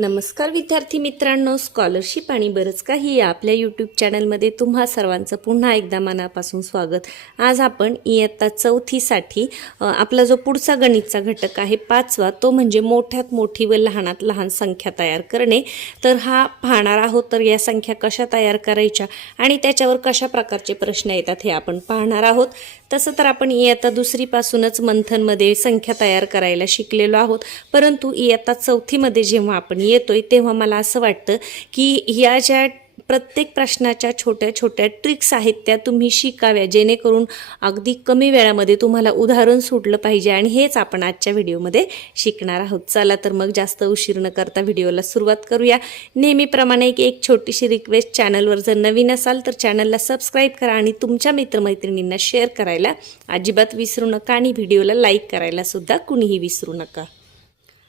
नमस्कार विद्यार्थी मित्रांनो स्कॉलरशिप आणि बरंच काही या आपल्या यूट्यूब चॅनलमध्ये तुम्हा सर्वांचं पुन्हा एकदा मनापासून स्वागत. आज आपण इयत्ता चौथीसाठी आपला जो पुढचा गणितचा घटक आहे पाचवा तो म्हणजे मोठ्यात मोठी व लहानात लहान संख्या तयार करणे. तर हा पाहणार आहोत तर या संख्या कशा तयार करायच्या आणि त्याच्यावर कशा प्रकारचे प्रश्न येतात हे आपण पाहणार आहोत. तसं तर आपण इयत्ता दुसरीपासूनच मंथनमध्ये संख्या तयार करायला शिकलेलो आहोत. परंतु इयत्ता चौथीमध्ये जेव्हा आपण येतोय तेव्हा मला असं वाटतं की ह्या ज्या प्रत्येक प्रश्नाच्या छोट्या छोट्या ट्रिक्स आहेत त्या तुम्ही शिकाव्या जेणेकरून अगदी कमी वेळामध्ये तुम्हाला उदाहरण सुटलं पाहिजे आणि हेच आपण आजच्या व्हिडिओमध्ये शिकणार आहोत. चला तर मग जास्त उशीर न करता व्हिडिओला सुरुवात करूया. नेहमीप्रमाणे एक एक छोटीशी रिक्वेस्ट चॅनलवर जर नवीन असाल तर चॅनलला सबस्क्राईब करा आणि तुमच्या मित्रमैत्रिणींना शेअर करायला अजिबात विसरू नका आणि व्हिडिओला लाईक करायला सुद्धा कुणीही विसरू नका.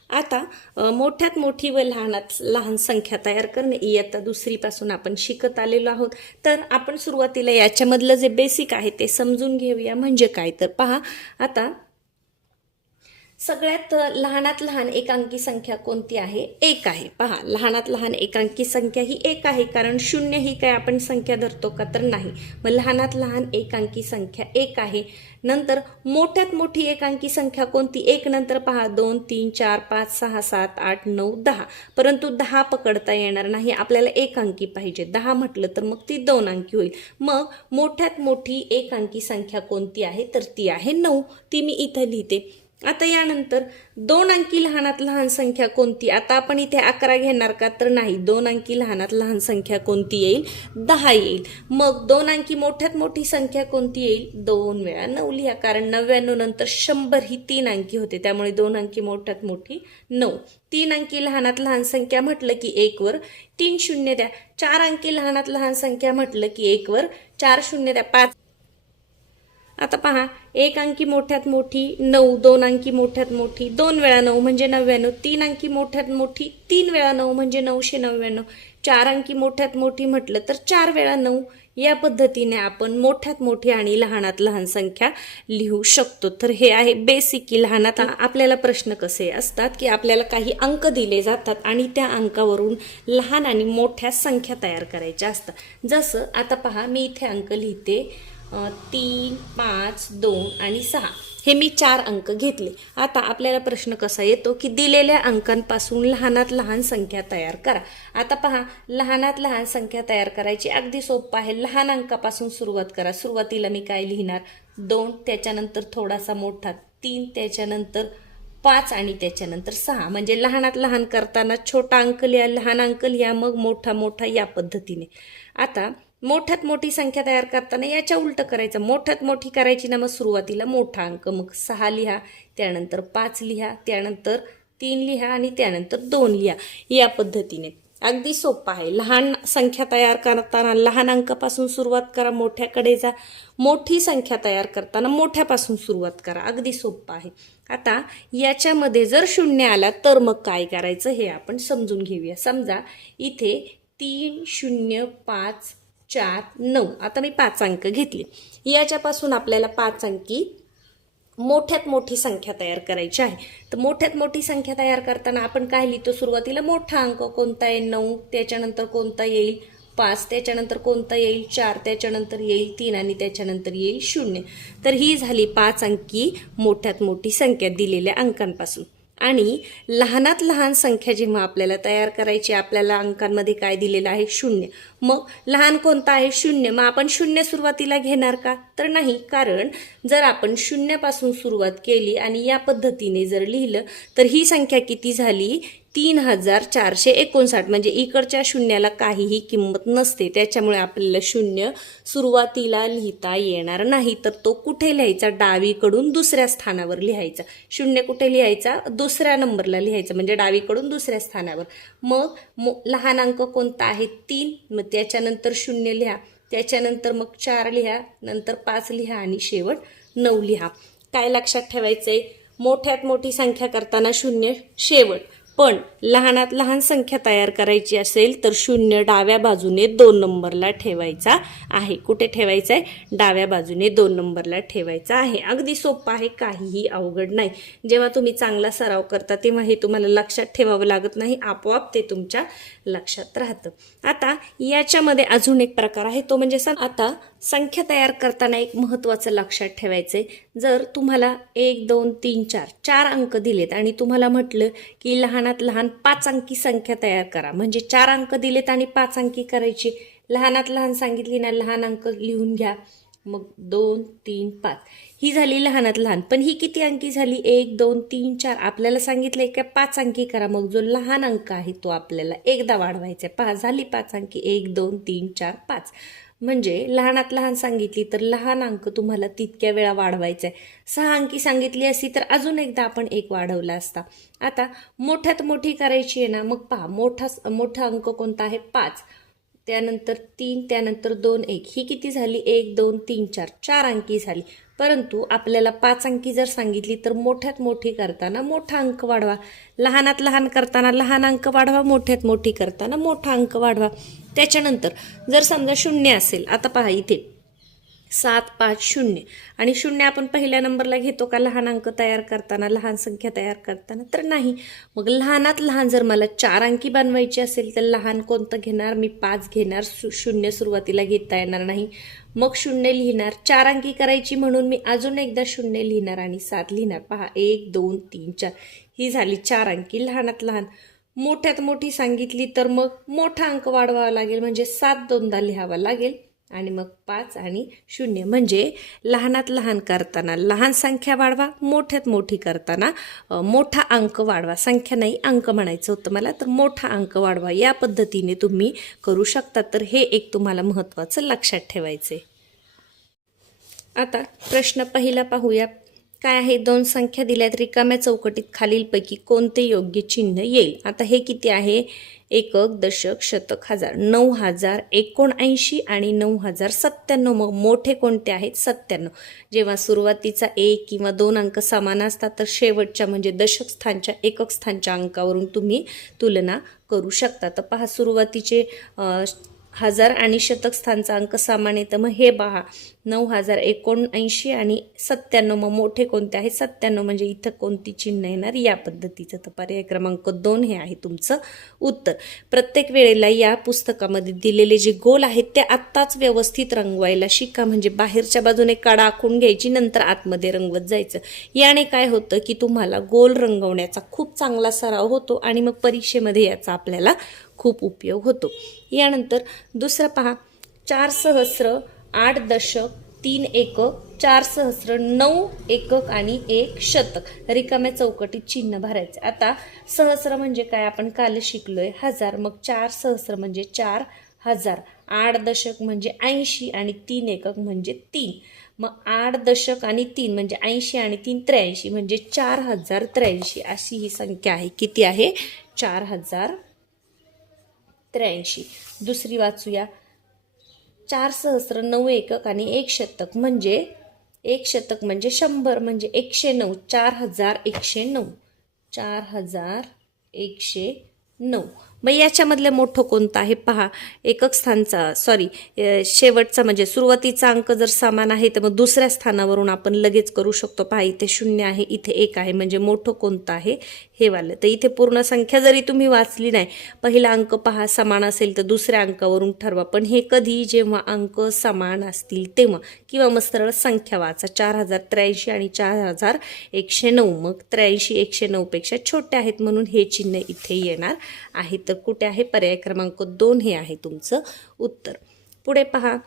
आता मोठ्यात मोठी व लहानात लहान संख्या तयार करणे इयत्ता दुसरीपासून आपण शिकत आलेलो आहोत. तर आपण सुरुवातीला याच्यामधलं जे बेसिक आहे ते समजून घेऊया. म्हणजे काय? तर पहा आता सगळ्यात लहानात लहान एकांकी संख्या कोणती आहे? एक आहे. पहा लहानात लहान एकांकी संख्या ही एक आहे कारण शून्य ही काय आपण संख्या धरतो का तर नाही. मग लहानात लहान एकांकी संख्या एक आहे. नंतर मोठ्यात मोठी एकांकी संख्या कोणती? एक नंतर पहा दोन तीन चार पाच सहा सात आठ नऊ दहा. परंतु दहा पकडता येणार नाही. आपल्याला एक अंकी पाहिजे. दहा म्हटलं तर मग ती दोन अंकी होईल. मग मोठ्यात मोठी एक अंकी संख्या कोणती आहे? तर ती आहे नऊ. ती मी इथं लिहिते. आता यानंतर दोन अंकी लहानात लहान संख्या कोणती? आता आपण इथे अकरा घेणार का? तर नाही. दोन अंकी लहानात लहान संख्या कोणती येईल? दहा येईल. मग दोन अंकी मोठ्यात मोठी संख्या कोणती येईल? दोन वेळा नऊ लिहा. कारण नव्याण्णव नंतर शंभर ही तीन अंकी होते. त्यामुळे दोन अंकी मोठ्यात मोठी नऊ. तीन अंकी लहानात लहान संख्या म्हटलं की एकवर तीन शून्य द्या. चार अंकी लहानात लहान संख्या म्हटलं की एकवर चार शून्य द्या. पाच आता पहा एक अंकी मोठ्यात मोठी नऊ दोन अंकी मोठ्यात मोठी दोन वेळा नऊ म्हणजे नव्याण्णव तीन अंकी मोठ्यात मोठी तीन वेळा नऊ म्हणजे नऊशे नव्याण्णव चार अंकी मोठ्यात मोठी म्हटलं तर चार वेळा नऊ. या पद्धतीने आपण मोठ्यात मोठी आणि लहानात लहान संख्या लिहू शकतो. तर हे आहे बेसिक की लहानात आपल्याला प्रश्न कसे असतात की आपल्याला काही अंक दिले जातात आणि त्या अंकावरून लहान आणि मोठ्या संख्या तयार करायच्या असतात. जसं आता पहा मी इथे अंक लिहिते. तीन पाच दोन आणि सहा. हे मी चार अंक घेतले. आता आपल्याला प्रश्न कसा येतो की दिलेल्या अंकांपासून लहानात लहान संख्या तयार करा. आता पहा लहानात लहान संख्या तयार करायची अगदी सोपं आहे. लहान अंकापासून सुरुवात करा. सुरुवातीला मी काय लिहिणार? दोन त्याच्यानंतर थोडासा मोठा. तीन त्याच्यानंतर पाच आणि त्याच्यानंतर सहा. म्हणजे लहानात लहान करताना छोटा अंक लिहा लहान अंक लिहा मग मोठा मोठा या पद्धतीने. आता मोठ्यात मोठी संख्या तयार करताना याच्या उलटं करायचं. मोठ्यात मोठी करायची ना मग सुरुवातीला मोठा अंक मग सहा लिहा त्यानंतर पाच लिहा त्यानंतर तीन लिहा आणि त्यानंतर दोन लिहा या पद्धतीने. अगदी सोपं आहे. लहान संख्या तयार करताना लहान अंकापासून सुरुवात करा मोठ्याकडे जा. मोठी संख्या तयार करताना मोठ्यापासून सुरुवात करा. अगदी सोपं आहे. आता याच्यामध्ये जर शून्य आला तर मग काय करायचं हे आपण समजून घेऊया. समजा इथे तीन शून्य पाच चार नऊ. आता मी पाच अंक घेतले. याच्यापासून आपल्याला पाच अंकी मोठ्यात मोठी संख्या तयार करायची आहे. तर मोठ्यात मोठी संख्या तयार करताना आपण काय लिहितो सुरुवातीला? मोठा अंक कोणता आहे? नऊ. त्याच्यानंतर कोणता येईल? पाच. त्याच्यानंतर कोणता येईल? चार. त्याच्यानंतर येईल तीन आणि त्याच्यानंतर येईल शून्य. तर ही झाली पाच अंकी मोठ्यात मोठी संख्या दिलेल्या अंकांपासून. आणि लहानात लहान संख्या जेव्हा आपल्याला तयार करायची आपल्याला अंकांमध्ये काय दिलेलं आहे? शून्य. मग लहान कोणता आहे? शून्य. मग आपण शून्य सुरुवातीला घेणार का? तर नाही कारण जर आपण शून्यापासून सुरुवात केली आणि या पद्धतीने जर लिहिलं तर ही संख्या किती झाली? तीन हजार चारशे एकोणसाठ. म्हणजे इकडच्या शून्याला काहीही किंमत नसते. त्याच्यामुळे आपल्याला शून्य सुरुवातीला लिहिता येणार नाही. तर तो कुठे लिहायचा? डावीकडून दुसऱ्या स्थानावर लिहायचा. शून्य कुठे लिहायचा? दुसऱ्या नंबरला लिहायचा. म्हणजे डावीकडून दुसऱ्या स्थानावर. मग मो लहान अंक कोणता आहे? तीन. मग त्याच्यानंतर शून्य लिहा. त्याच्यानंतर मग चार लिहा. नंतर पाच लिहा आणि शेवट नऊ लिहा. काय लक्षात ठेवायचं आहे मोठ्यात मोठी संख्या करताना शून्य शेवट. पण लहानात लहान संख्या तयार करायची असेल तर शून्य डाव्या बाजूने दोन नंबरला ठेवायचा आहे. कुठे ठेवायचा आहे? डाव्या बाजूने दोन नंबरला ठेवायचा आहे. अगदी सोपं आहे काहीही अवघड नाही. जेव्हा तुम्ही चांगला सराव करता तेव्हा हे तुम्हाला लक्षात ठेवावं लागत नाही. आपोआप ते तुमच्या लक्षात राहतं. आता याच्यामध्ये अजून एक प्रकार आहे. तो म्हणजे सांग आता संख्या तयार करताना एक महत्त्वाचं लक्षात ठेवायचं आहे जर तुम्हाला एक दोन तीन चार चार अंक दिलेत आणि तुम्हाला म्हटलं की लहानात लहान पाच अंकी संख्या तयार करा म्हणजे चार अंक दिलेत आणि पाच अंकी करायची लहानात लहान सांगितली ना लहान अंक लिहून घ्या मग दोन तीन पाच. ही झाली लहानात लहान पण ही किती अंकी झाली? एक दोन तीन चार. आपल्याला सांगितलंय का पाच अंकी करा मग जो लहान अंक आहे तो आपल्याला एकदा वाढवायचा आहे. पहा झाली पाच अंकी. एक दोन तीन चार पाच. म्हणजे लहानात लहान सांगितली तर लहान अंक तुम्हाला तितक्या वेळा वाढवायचा आहे सहा अंकी सांगितली असती तर अजून एकदा आपण एक वाढवला असता. आता मोठ्यात मोठी करायची आहे ना मग पहा मोठा मोठा अंक कोणता आहे? पाच. त्यानंतर तीन त्यानंतर दोन एक. ही किती झाली? एक दोन तीन चार. चार अंकी झाली. परंतु आपल्याला पाच अंकी जर सांगितली तर मोठ्यात मोठी करताना मोठा अंक वाढवा. लहानात लहान करताना लहान अंक वाढवा मोठ्यात मोठी करताना मोठा अंक वाढवा. त्याच्यानंतर जर समजा शून्य असेल आता पहा इथे. सात पाच शून्य. आणि शून्य आपण पहिल्या नंबरला घेतो का? लहान अंक तयार करताना लहान संख्या तयार करताना तर नाही. मग लहानात लहान जर मला चार अंकी बनवायची असेल तर लहान कोणतं घेणार? मी पाच घेणार. शून्य सुरुवातीला घेता येणार नाही. मग शून्य लिहिणार. चार अंकी करायची म्हणून मी अजून एकदा शून्य लिहिणार आणि सात लिहिणार. पहा एक दोन तीन चार. ही झाली चार अंकी. लहानात लहान. मोठ्यात मोठी सांगितली तर मग मोठा अंक वाढवावा लागेल. म्हणजे सात दोनदा लिहावा लागेल. आणि मग पाच आणि शून्य. म्हणजे लहानात लहान करताना लहान संख्या वाढवा मोठ्यात मोठी करताना मोठा अंक वाढवा. संख्या नाही अंक म्हणायचं होतं मला तर मोठा अंक वाढवा. या पद्धतीने तुम्ही करू शकता. तर हे एक तुम्हाला महत्त्वाचं लक्षात ठेवायचं आहे आता प्रश्न पहिला पाहूया. काय आहे? दोन संख्या दिल्यात. रिकाम्या चौकटीत खालीलपैकी कोणते योग्य चिन्ह येईल? आता हे किती आहे? एकक दशक शतक हजार. नऊ हजार एकोणऐंशी आणि नऊ हजार सत्त्याण्णव. मग मोठे कोणते आहेत? सत्त्याण्णव. जेव्हा सुरुवातीचा एक किंवा दोन अंक समान असतात तर शेवटच्या म्हणजे दशक स्थानच्या एकक स्थानच्या अंकावरून तुम्ही तुलना करू शकता. तर पहा सुरुवातीचे हजार आणि शतक स्थानचा अंक समान तर मग हे पहा. नऊ हजार एकोणऐंशी आणि सत्त्याण्णव मग मोठे कोणते आहे सत्त्याण्णव म्हणजे इथं कोणती चिन्ह येणार? या पद्धतीचं तर पर्याय क्रमांक दोन हे आहे तुमचं उत्तर. प्रत्येक वेळेला या पुस्तकामध्ये दिलेले जे गोल आहेत ते आत्ताच व्यवस्थित रंगवायला शिका. म्हणजे बाहेरच्या बाजूने काडा आखून घ्यायची नंतर आतमध्ये रंगवत जायचं. याने काय होतं की तुम्हाला गोल रंगवण्याचा खूप चांगला सराव होतो आणि मग परीक्षेमध्ये याचा आपल्याला खूप उपयोग होतो. यानंतर दुसरं पहा चार सहस्र आठ दशक तीन एकक चार सहस्र नऊ एकक आणि एक शतक. रिकाम्या चौकटीत चिन्ह भरायचे. आता सहस्र म्हणजे काय? आपण काल शिकलोय. हजार मग चार सहस्र म्हणजे चार हजार. आठ दशक म्हणजे ऐंशी आणि तीन एकक म्हणजे तीन. मग आठ दशक आणि तीन म्हणजे ऐंशी आणि तीन त्र्याऐंशी म्हणजे चार हजार त्र्याऐंशी. अशी ही संख्या आहे. किती आहे? चार हजार त्र्याऐंशी. दुसरी वाचूया. चार सहस्र नऊ एकक आणि एक शतक म्हणजे एक शतक म्हणजे शंभर म्हणजे एकशे नऊ चार हजार एकशे नऊ. चार हजार एकशे नऊ. मग याच्यामधलं मोठं कोणतं आहे? पहा एकक स्थानचा सॉरी शेवटचा म्हणजे सुरुवातीचा अंक जर समान आहे तर मग दुसऱ्या स्थानावरून आपण लगेच करू शकतो. पहा इथे शून्य आहे इथे एक आहे म्हणजे मोठं कोणतं आहे? हे वालं. तर इथे पूर्ण संख्या जरी तुम्ही वाचली नाही पहिला अंक पहा समान असेल तर दुसऱ्या अंकावरून ठरवा. पण हे कधी जेव्हा अंक समान असतील तेव्हा किंवा मग सरळ संख्या वाचा. चार हजार त्र्याऐंशी आणि चार हजार एकशे नऊ. मग त्र्याऐंशी एकशे नऊपेक्षा छोटे आहेत म्हणून हे चिन्ह इथे येणार आहे. तर कुठे आहे? पर्याय क्रमांक दोन हे आहे तुमचं उत्तर. पुढे पहा.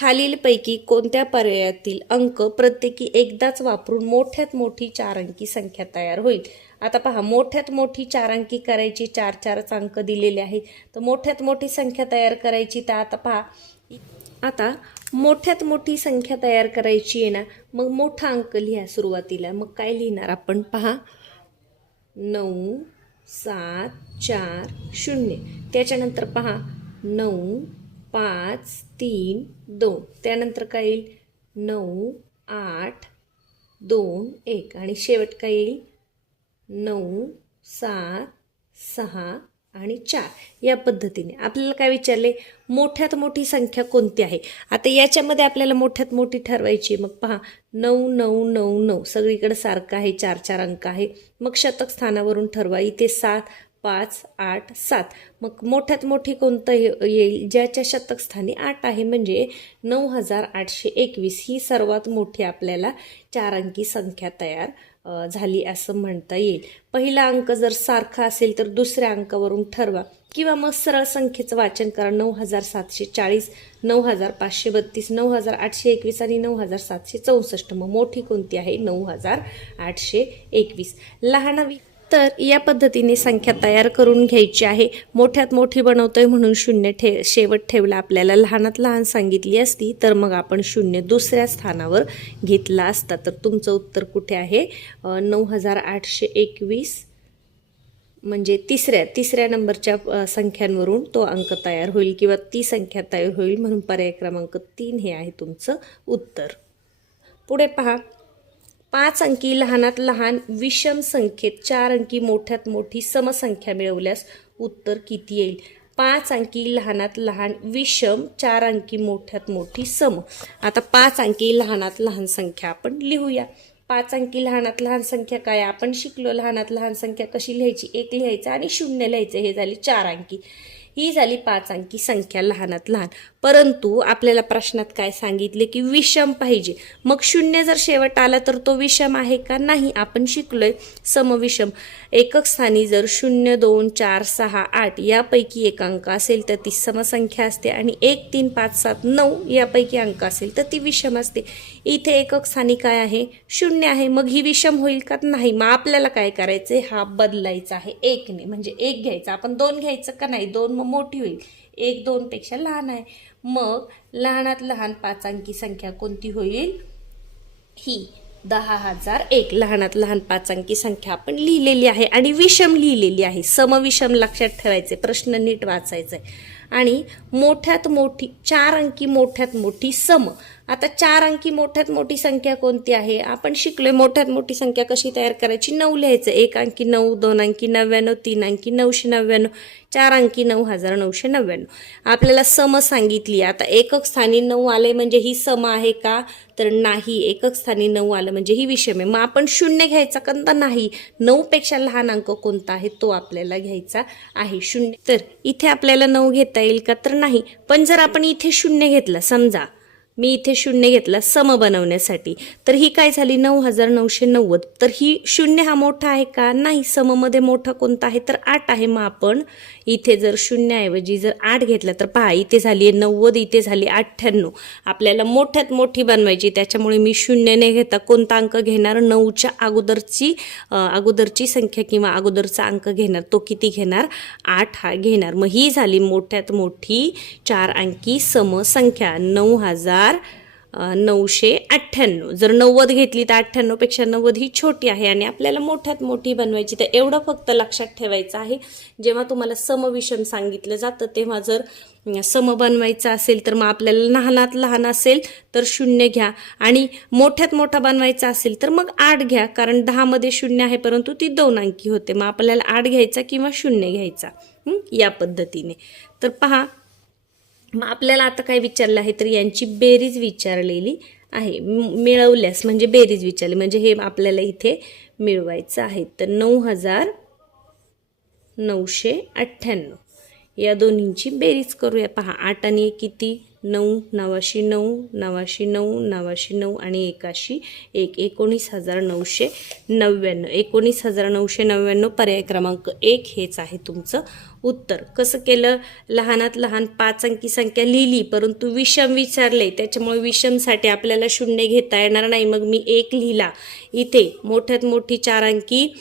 खालीलपैकी कोणत्या पर्यायातील अंक प्रत्येकी एकदाच वापरून मोठ्यात मोठी चार अंकी संख्या तयार होईल? आता पहा मोठ्यात मोठी चार अंकी करायची चार चारच अंक दिलेले आहेत. तर मोठ्यात मोठी संख्या तयार करायची तर आता पहा आता मोठ्यात मोठी संख्या तयार करायची आहे ना मग मोठा अंक लिहा सुरुवातीला. मग काय लिहिणार आपण पहा? नऊ सात चार शून्य. त्याच्यानंतर पहा नऊ पाच तीन दोन. त्यानंतर काय येईल? नऊ आठ दोन एक. आणि शेवट काय येईल? नऊ सात सहा आणि चार. या पद्धतीने. आपल्याला काय विचारले? मोठ्यात मोठी संख्या कोणती आहे? आता याच्यामध्ये आपल्याला मोठ्यात मोठी ठरवायची मग पहा. नऊ नऊ नऊ नऊ. सगळीकडे सारखं आहे. चार चार अंक आहे. मग शतक स्थानावरून ठरवा. इथे सात पाच आठ सात. मग मोठ्यात मोठी कोणतं येईल ज्याच्या शतकस्थानी आठ आहे म्हणजे नऊ हजार आठशे एकवीस. ही सर्वात मोठी आपल्याला चार अंकी संख्या तयार झाली असं म्हणता येईल. पहिला अंक जर सारखा असेल तर दुसऱ्या अंकावरून ठरवा. किंवा मग सरळ संख्येचं वाचन करा. नऊ हजार सातशे चाळीस नऊ हजार पाचशे बत्तीस नऊ हजार आठशे एकवीस आणि नऊ हजार सातशे चौसष्ट. मग मोठी कोणती आहे? नऊ हजार आठशे एकवीस. लहानावी तर या पद्धतीने संख्या तयार करून घ्यायची आहे. मोठ्यात मोठी बनवतोय म्हणून शून्य ठे शेवट ठेवला आपल्याला. लहानात लहान सांगितली असती तर मग आपण शून्य दुसऱ्या स्थानावर घेतला असता. तर तुमचं उत्तर कुठे आहे? नऊ हजार आठशे एकवीस म्हणजे तिसऱ्या तिसऱ्या नंबरच्या संख्यांवरून तो अंक तयार होईल किंवा ती संख्या तयार होईल म्हणून पर्याय क्रमांक तीन हे आहे तुमचं उत्तर. पुढे पहा. पाच अंकी लहानात लहान विषम संख्येत चार अंकी मोठ्यात मोठी समसंख्या मिळवल्यास उत्तर किती येईल? पाच अंकी लहानात लहान विषम चार अंकी मोठ्यात मोठी सम. आता पाच अंकी लहानात लहान संख्या आपण लिहूया. पाच अंकी लहानात लहान संख्या काय? आपण शिकलो लहानात लहान संख्या कशी लिहायची? एक लिहायचं आणि शून्य लिहायचं. हे झाली चार अंकी. ही झाली पाच अंकी संख्या लहानात लहान. परंतु आपल्याला प्रश्नात काय सांगितले की विषम पाहिजे. मग शून्य जर शेवट आला तर तो विषम आहे का? नाही आपण शिकलोय समविषम. एकक स्थानी जर शून्य दोन चार सहा आठ यापैकी एक अंक असेल तर ती समसंख्या असते आणि एक तीन पाच सात नऊ यापैकी अंक असेल तर ती विषम असते. इथे एकक स्थानी काय आहे? शून्य आहे. मग ही विषम होईल का? नाही. मग आपल्याला काय करायचं हा बदलायचा आहे. एकने म्हणजे एक घ्यायचा. आपण दोन घ्यायचं का नाही? दोन मग मोठी होईल. एक दोनपेक्षा लहान आहे. मग लहानात लहान पाच अंकी संख्या कोणती होईल? ही. दहा हजार एक. लहानात लहान पाच अंकी संख्या आपण लिहिलेली आहे आणि विषम लिहिलेली आहे. समविषम लक्षात ठेवायचे. प्रश्न नीट वाचायचा. आहे आणि मोठ्यात मोठी चार अंकी मोठ्यात मोठी सम. आता चार अंकी मोठ्यात मोठी संख्या कोणती आहे? आपण शिकलोय मोठ्यात मोठी संख्या कशी तयार करायची? नऊ लिहायचं. एक अंकी नऊ दोन अंकी नव्याण्णव तीन अंकी नऊशे नव्याण्णव चार अंकी नऊ हजार नऊशे नव्याण्णव. आपल्याला सम सांगितली. आता एकक स्थानी नऊ आले म्हणजे ही सम आहे का? तर नाही. एकक स्थानी नऊ आलं म्हणजे ही विषम आहे. मग आपण शून्य घ्यायचा का तर नाही नऊपेक्षा लहान अंक कोणता आहे? तो आपल्याला घ्यायचा आहे. शून्य. तर इथे आपल्याला नऊ घेता येईल का? तर नाही. पण जर आपण इथे शून्य घेतलं समजा मी इथे शून्य घेतला सम बनवण्यासाठी. तर ही काय झाली? नऊ हजार नऊशे नव्वद. तर ही शून्य हा मोठा आहे का? नाही सममध्ये मोठा कोणता आहे? तर आठ आहे. मग आपण इथे जर शून्यऐवजी जर आठ घेतला तर पहा इथे झाली आहे नव्वद इथे झाली अठ्ठ्याण्णव. आपल्याला मोठ्यात मोठी बनवायची त्याच्यामुळे मी शून्य न घेता. कोणता अंक घेणार? नऊच्या अगोदरची अगोदरची संख्या किंवा अगोदरचा अंक घेणार तो किती घेणार? आठ हा घेणार. मग ही झाली मोठ्यात मोठी चार अंकी समसंख्या. नऊ हजार नऊशे अठ्ठ्याण्णव. जर नव्वद घेतली तर अठ्ठ्याण्णवपेक्षा नव्वद ही छोटी आहे आणि आपल्याला मोठ्यात मोठी बनवायची तर एवढं फक्त लक्षात ठेवायचं आहे. जेव्हा तुम्हाला समविषम सांगितलं जातं तेव्हा जर सम बनवायचं असेल तर मग आपल्याला लहानात लहान असेल तर शून्य घ्या. आणि मोठ्यात मोठा बनवायचा असेल तर मग आठ घ्या कारण दहामध्ये शून्य आहे परंतु ती दोन अंकी होते. मग आपल्याला आठ घ्यायचा किंवा शून्य घ्यायचा या पद्धतीने. तर पहा मग आपल्याला आता काय विचारलं आहे तर यांची बेरीज विचारलेली आहे. मिळवल्यास म्हणजे बेरीज विचारली. म्हणजे हे आपल्याला इथे मिळवायचं आहे. तर नऊ हजार नऊशे अठ्ठ्याण्णव. या दोन्हींची बेरीज करूया. पहा आठ आणि एक किती? नऊ नवाशी नऊ नवाशी नऊ नवाशी नऊ आणि एकाशी एक. एकोणीस हजार नऊशे नव्याण्णव. एकोणीस हजार नऊशे नव्याण्णव पर्याय क्रमांक एक हेच आहे तुमचं. उत्तर. कसं केलं? लहानात लहान पाच अंकी संख्या लिहिली परंतु विषम विचारले. त्याच्यामुळे विषमसाठी आपल्याला शून्य घेता येणार नाही. मग मी एक लिहिला. इथे मोठ्यात मोठी चार अंकी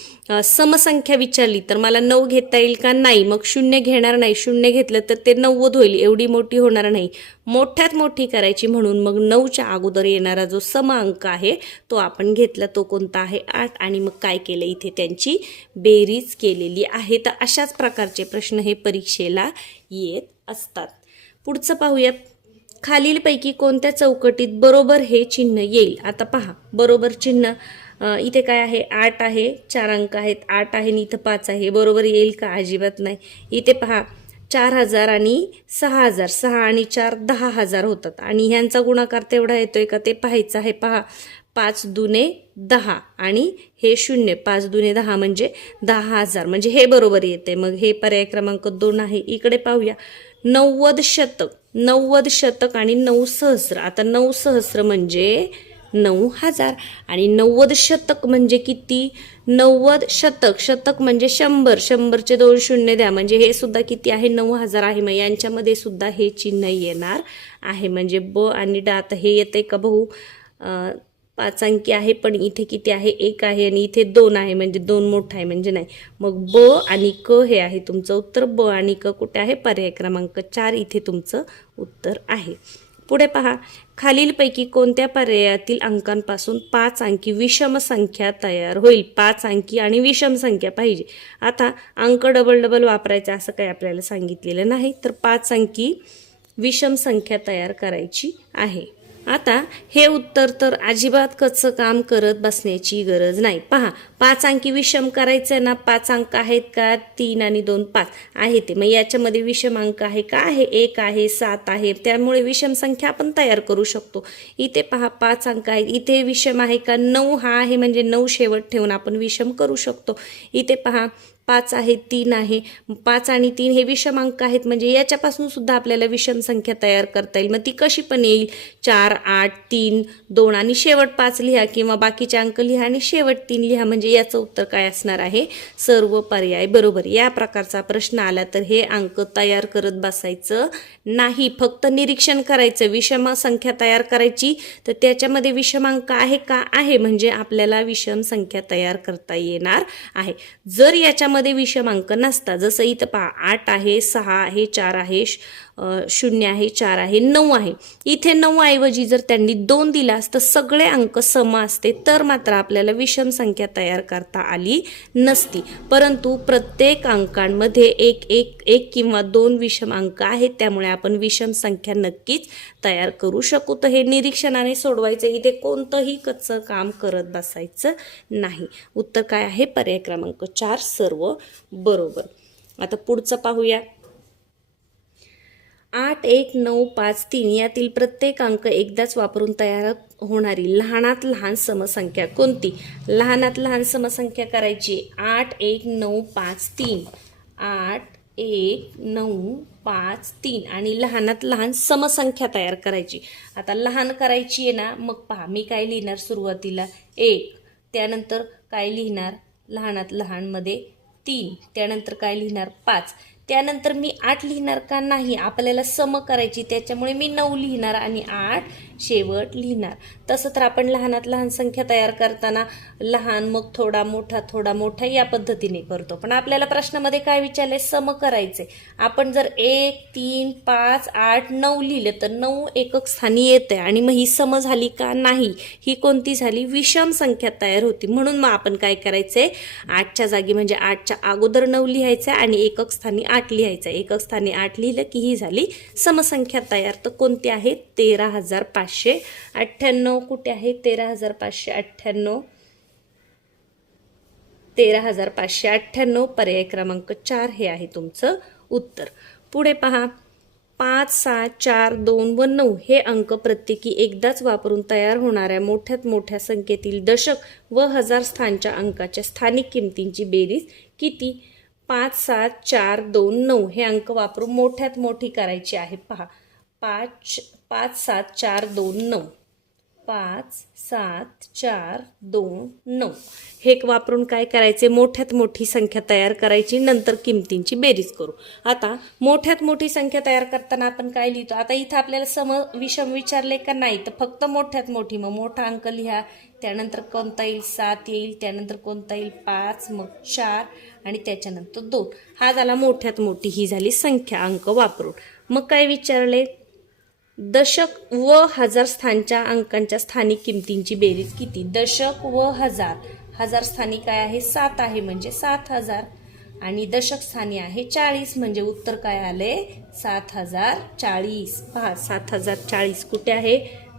समसंख्या विचारली. तर मला नऊ घेता येईल का? नाही. मग शून्य घेणार नाही. शून्य घेतलं तर ते नव्वद होईल. एवढी मोठी होणार नाही. मोठ्यात मोठी करायची म्हणून मग नऊच्या अगोदर येणारा जो सम अंक आहे तो आपण घेतला. तो कोणता आहे? आठ. आणि मग काय केलं? इथे त्यांची बेरीज केलेली आहे. तर अशाच प्रकारचे प्रश्न हे परीक्षेला येत असतात. पुढचं पाहूयात. खालीलपैकी कोणत्या चौकटीत बरोबर हे चिन्ह येईल? आता पहा. बरोबर चिन्ह इथे काय आहे? आठ आहे. चार अंक आहेत. आठ आहे आणि इथं पाच आहे. बरोबर येईल का? अजिबात नाही. इथे पहा. चार हजार आणि सहा हजार. सहा आणि चार दहा हजार होतात. आणि ह्यांचा गुणाकार तेवढा येतोय का? ते पाहायचं आहे. पहा. पाच दुने दहा आणि हे शून्य पाच दुने दहा म्हणजे दहा हजार. म्हणजे हे बरोबर येते. मग हे पर्याय क्रमांक दोन आहे. इकडे पाहूया. नव्वद शतक. नव्वद शतक आणि नऊ सहस्र. आता नऊ सहस्र म्हणजे नऊ हजार. आणि नव्वद शतक म्हणजे किती? नव्वद शतक. शतक म्हणजे शंभर. शंभरचे दोन शून्य द्या. म्हणजे हे सुद्धा किती आहे? नऊ हजार आहे. मग यांच्यामध्ये सुद्धा हे चिन्ह येणार आहे. म्हणजे ब आणि ड. आता हे येते का भाऊ? पाच अंकी आहे पण इथे किती आहे? एक आहे आणि इथे दोन आहे म्हणजे दोन मोठं आहे म्हणजे नाही. मग ब आणि क हे आहे तुमचं उत्तर. ब आणि क कुठे आहे? पर्याय क्रमांक चार इथे तुमचं उत्तर आहे. पुढे पहा. खालीलपैकी कोणत्या पर्यायातील अंकांपासून पाच अंकी विषम संख्या तयार होईल? पाच अंकी आणि विषम संख्या पाहिजे. आता अंक डबल डबल वापरायचा असं काही आपल्याला सांगितलेलं नाही तर पाच अंकी विषम संख्या तयार करायची आहे. आता हे उत्तर तर अजिबात कच्चं काम करत बसण्याची गरज नाही. पहा पाच अंकी विषम करायचं ना पाच अंक आहेत का? तीन आणि दोन पाच आहे ते. मग याच्यामध्ये विषम अंक आहे का? आहे. एक आहे सात आहे. त्यामुळे विषम संख्या आपण तयार करू शकतो. इथे पहा पाच अंक आहेत. इथे विषम आहे का? नऊ. हा आहे म्हणजे नऊ शेवट ठेवून आपण विषम करू शकतो. इथे पहा पाच आहे तीन आहे. पाच आणि तीन हे विषम अंक आहेत. म्हणजे याच्यापासून सुद्धा आपल्याला विषम संख्या तयार करता येईल. मग ती कशी पण येईल? चार आठ तीन दोन आणि शेवट पाच लिहा किंवा बाकीचे अंक लिहा आणि शेवट तीन लिहा. म्हणजे याचं उत्तर काय असणार आहे? सर्व पर्याय. बरोबर. या प्रकारचा प्रश्न आला तर हे अंक तयार करत बसायचं नाही. फक्त निरीक्षण करायचं. विषम संख्या तयार करायची. तर त्याच्यामध्ये विषम अंक आहे का? आहे. म्हणजे आपल्याला विषम संख्या तयार करता येणार आहे. जर याच्यामध्ये विषम अंक नसता. जसं इथं पहा आठ आहे सहा आहे चार आहे श- शून्य आहे चार आहे नऊ आहे. इथे नऊ ऐवजी जर त्यांनी दोन दिला असतं सगळे अंक सम असते तर मात्र आपल्याला विषम संख्या तयार करता आली नसती. परंतु प्रत्येक अंकांमध्ये एक एक एक किंवा दोन विषम अंक आहेत त्यामुळे आपण विषम संख्या नक्कीच तयार करू शकू. तर हे निरीक्षणाने सोडवायचं इथे कोणतंही कच्चं काम करत बसायचं नाही. उत्तर काय आहे? पर्याय क्रमांक चार सर्व हो? बरोबर. आता पुढचं पाहूया. आठ एक नऊ पाच तीन यातील प्रत्येक अंक एकदाच वापरून तयार होणारी लहानात लहान समसंख्या कोणती? लहानात लहान समसंख्या करायची. आठ एक नऊ पाच तीन. आठ एक नऊ पाच तीन आणि लहानात लहान समसंख्या तयार करायची. आता लहान करायची आहे ना मग पहा मी काय लिहिणार सुरुवातीला? एक. त्यानंतर काय लिहिणार? लहानात लहानमध्ये तीन त्यानंतर काय लिहिणार? पाच. त्यानंतर मी आठ लिहिणार का नाही? आपल्याला सम करायची त्याच्यामुळे मी नऊ लिहिणार आणि आठ. शेवट लिहिणार. तसं तर आपण लहानात लहान संख्या तयार करताना लहान मग थोडा मोठा थोडा मोठा या पद्धतीने करतो. पण आपल्याला प्रश्नामध्ये काय विचारले सम करायचे आपण जर एक तीन पाच आठ नऊ लिहिले तर नऊ एकक स्थानी येते आणि मग ही सम झाली का नाही? ही कोणती झाली? विषम संख्या तयार होती. म्हणून मग आपण काय करायचे आठच्या जागी म्हणजे आठच्या अगोदर नऊ लिहायचं आणि एकक स्थानी आठ लिहायचं एकक स्थानी आठ लिहिलं की ही झाली समसंख्या तयार. तर कोणती आहे? तेरा हजार पाचशे. अठ्ठ्याण्णव कुठे आहे? तेरा हजार पाचशे अठ्ठ्याण्णव. तेरा हजार पाचशे अठ्ठ्याण्णव पर्याय क्रमांक चार हे आहे तुमचं उत्तर. पुढे पहा. पाच सात चार दोन व नऊ हे अंक प्रत्येकी एकदाच वापरून तयार होणाऱ्या मोठ्यात मोठ्या संख्येतील दशक व हजार स्थानच्या अंकाच्या स्थानिक किमतींची बेरीज किती? पाच सात चार दोन नऊ हे अंक वापरून मोठ्यात मोठी करायची आहे. पहा. पाच पाच सात चार दोन नऊ. पाच सात चार दोन नऊ. हे वापरून काय करायचे? मोठ्यात मोठी संख्या तयार करायची नंतर किमतींची बेरीज करू. आता मोठ्यात मोठी संख्या तयार करताना आपण काय लिहितो? आता इथं आपल्याला सम विषम विचारले का नाही? तर फक्त मोठ्यात मोठी. मग मोठा अंक लिहा. त्यानंतर कोणता येईल? सात येईल. त्यानंतर कोणता येईल? पाच मग चार आणि त्याच्यानंतर दोन. हा झाला मोठ्यात मोठी. ही झाली संख्या अंक वापरून. मग काय विचारले? दशक व हजार स्थानच्या अंकांच्या स्थानिक किमतींची बेरीज किती? दशक व हजार. हजार स्थानी काय आहे? सात आहे म्हणजे सात हजार. आणि दशक स्थानी आहे चाळीस म्हणजे उत्तर काय आले? सात हजार चाळीस. पहा सात हजार चाळीस कुठे आहे?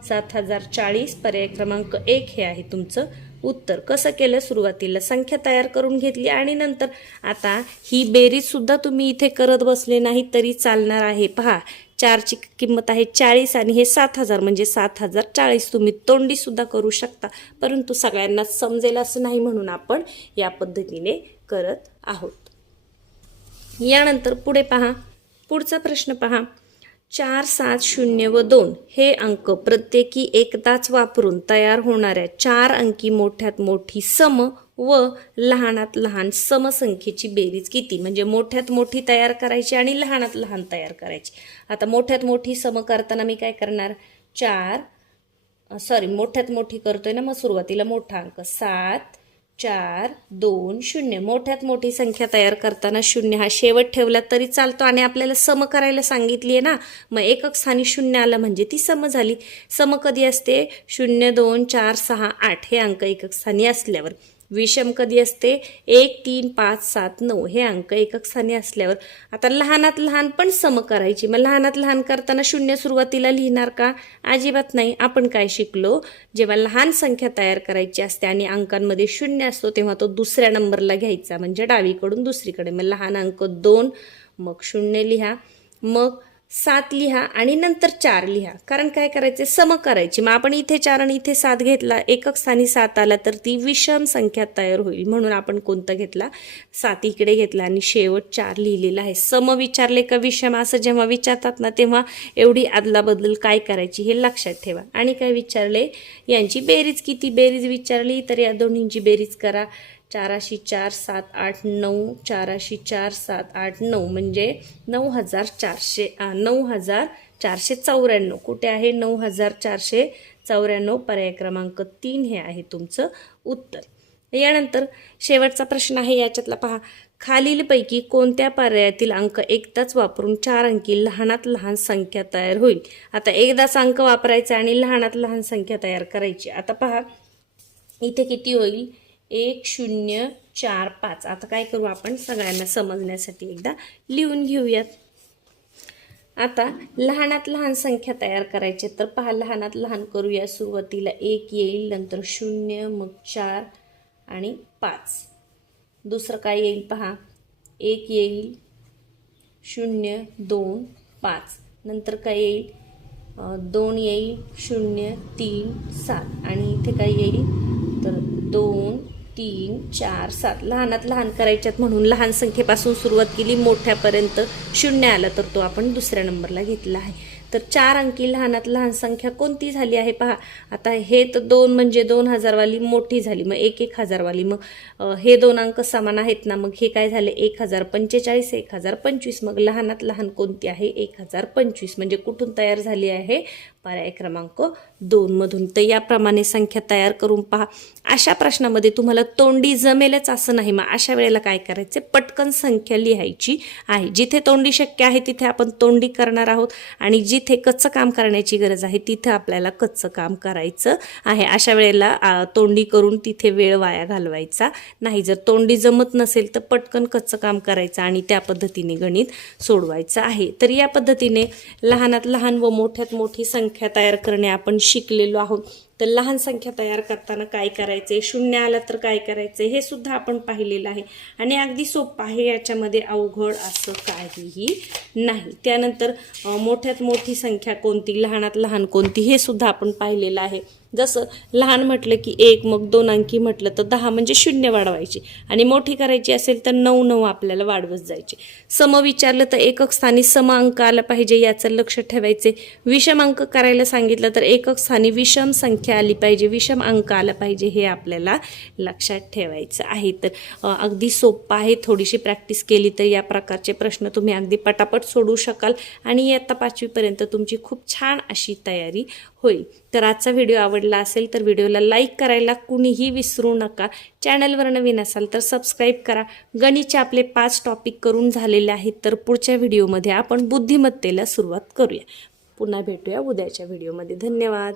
सात हजार चाळीस पर्याय क्रमांक एक हे आहे तुमचं उत्तर. कसं केलं? सुरुवातीला संख्या तयार करून घेतली आणि नंतर आता ही बेरीज सुद्धा तुम्ही इथे करत बसले नाही तरी चालणार आहे. पहा चारची किंमत आहे चाळीस आणि हे सात हजार म्हणजे सात हजार चाळीस. तुम्ही तोंडीसुद्धा करू शकता. परंतु सगळ्यांना समजेल असं नाही म्हणून आपण या पद्धतीने करत आहोत. यानंतर पुढे पहा. पुढचा प्रश्न पहा. चार सात शून्य व दोन हे अंक प्रत्येकी एकदाच वापरून तयार होणाऱ्या चार अंकी मोठ्यात मोठी सम व लहानात लहान समसंख्येची बेरीज किती? म्हणजे मोठ्यात मोठी तयार करायची आणि लहानात लहान तयार करायची. आता मोठ्यात मोठी सम करताना मी काय करणार? चार सॉरी मोठ्यात मोठी करतोय ना मग सुरुवातीला मोठा अंक. सात चार दोन शून्य. मोठ्यात मोठी संख्या तयार करताना शून्य हा शेवट ठेवला तरी चालतो आणि आपल्याला सम करायला सांगितली आहे ना मग एकक स्थानी शून्य आलं म्हणजे ती सम झाली. सम कधी असते? शून्य दोन चार सहा आठ हे अंक एकक स्थानी असल्यावर. विषम कधी असते? एक तीन पाच सात नऊ हे अंक एकक स्थानी असल्यावर. आता लहानात लहान पण सम करायची. मग लहानात लहान करताना शून्य सुरुवातीला लिहिणार का? अजिबात नाही. आपण काय शिकलो? जेव्हा लहान संख्या तयार करायची असते आणि अंकांमध्ये शून्य असतो तेव्हा तो दुसऱ्या नंबरला घ्यायचा म्हणजे डावीकडून दुसरीकडे. मग लहान अंक दोन मग शून्य लिहा. मग सात लिहा आणि नंतर चार लिहा. कारण काय करायचे सम करायची. मग आपण इथे चार आणि इथे सात घेतला एकक स्थानी सात आला तर ती विषम संख्या तयार होईल. म्हणून आपण कोणता घेतला? सात इकडे घेतला आणि शेवट चार लिहिलेला आहे. सम विचारले का विषम? असं जेव्हा विचारतात ना तेव्हा एवढी आदलाबदल काय करायची हे लक्षात ठेवा. आणि काय विचारले? यांची बेरीज किती? बेरीज विचारली तर या दोन्हींची बेरीज करा. चाराशी चार सात आठ नऊ चाराशी चार सात आठ नऊ म्हणजे नऊ हजार चारशे नऊ हजार चारशे चौऱ्याण्णव. कुठे आहे नऊ हजार चारशे चौऱ्याण्णव? पर्याय क्रमांक तीन हे आहे तुमचं उत्तर. यानंतर शेवटचा प्रश्न आहे याच्यातला पहा. खालीलपैकी कोणत्या पर्यायातील अंक एकदाच वापरून चार अंकी लहानात लहान संख्या तयार होईल? आता एकदाच अंक वापरायचा आणि लहानात लहान संख्या तयार करायची. आता पहा इथे किती होईल? एक शून्य चार पाच. आता काय करू आपण? सगळ्यांना समजण्यासाठी एकदा लिहून घेऊयात. आता लहानात लहान संख्या तयार करायची तर पहा लहानात लहान करूया. सुरुवातीला एक येईल नंतर शून्य मग चार आणि पाच. दुसरं काय येईल पहा? एक येईल शून्य दोन पाच. नंतर काय येईल? दोन येईल शून्य तीन सात. आणि इथे काय येईल? तर दोन तीन चार सात. लहानात लहान करायच्यात म्हणून लहान संख्येपासून सुरुवात केली. मोठ्यापर्यंत शून्य आलं तर तो आपण दुसऱ्या नंबरला घेतला आहे. तर चार अंकी लहानात लहान संख्या कोणती झाली आहे पहा. आता हे तर दोन म्हणजे दोन हजारवाली मोठी झाली. मग एक एक हजारवाली. मग हे दोन अंक समान आहेत ना? मग हे काय झाले? एक हजार पंचेचाळीस एक हजार पंचवीस. मग लहानात लहान कोणती आहे? एक हजार पंचवीस. म्हणजे कुठून तयार झाली आहे? पर्याय क्रमांक दोनमधून तर याप्रमाणे संख्या तयार करून पहा. अशा प्रश्नामध्ये तुम्हाला तोंडी जमेलच असं नाही. मग अशा वेळेला काय करायचे? पटकन संख्या लिहायची आहे. जिथे तोंडी शक्य आहे तिथे आपण तोंडी करणार आहोत. आणि जिथे कच्चं काम करण्याची गरज आहे तिथे आपल्याला कच्चं काम करायचं आहे. अशा वेळेला तोंडी करून तिथे वेळ वाया घालवायचा नाही. जर तोंडी जमत नसेल तर पटकन कच्चं काम करायचं आणि त्या पद्धतीने गणित सोडवायचं आहे. तर या पद्धतीने लहानात लहान व मोठ्यात मोठी संख्या तयार करणे आपण शिकलेलो आहोत. तर लहान संख्या तयार करताना काय करायचं आहे शून्य आलं तर काय करायचं हे सुद्धा आपण पाहिलेलं आहे. आणि अगदी सोपं आहे याच्यामध्ये अवघड असं काहीही नाही. त्यानंतर मोठ्यात मोठी संख्या कोणती? लहानात लहान कोणती? हे सुद्धा आपण पाहिलेलं आहे. जसं लहान म्हटलं की एक मग दोन अंकी म्हटलं तर दहा म्हणजे शून्य वाढवायची. आणि मोठी करायची असेल तर नऊ नऊ आपल्याला वाढवत जायचे. सम विचारलं तर एकक स्थानी सम अंक आला पाहिजे याचं लक्ष ठेवायचे. विषम अंक करायला सांगितलं तर एकक स्थानी विषम संख्या आली पाहिजे विषम अंक आला पाहिजे हे आपल्याला लक्षात ठेवायचं आहे. तर अगदी सोपं आहे थोडीशी प्रॅक्टिस केली तर या प्रकारचे प्रश्न तुम्ही अगदी पटापट सोडू शकाल. आणि इयत्ता पाचवीपर्यंत तुमची खूप छान अशी तयारी होईल तर आजचा व्हिडिओ आवडला असेल तर व्हिडिओला लाईक करायला कुणीही विसरू नका. चॅनलवर नवीन असाल तर सबस्क्राईब करा. गणितचे आपले पाच टॉपिक करून झालेले आहेत तर पुढच्या व्हिडिओमध्ये आपण बुद्धिमत्तेला सुरुवात करूया. पुन्हा भेटूया उद्याच्या व्हिडिओमध्ये. धन्यवाद.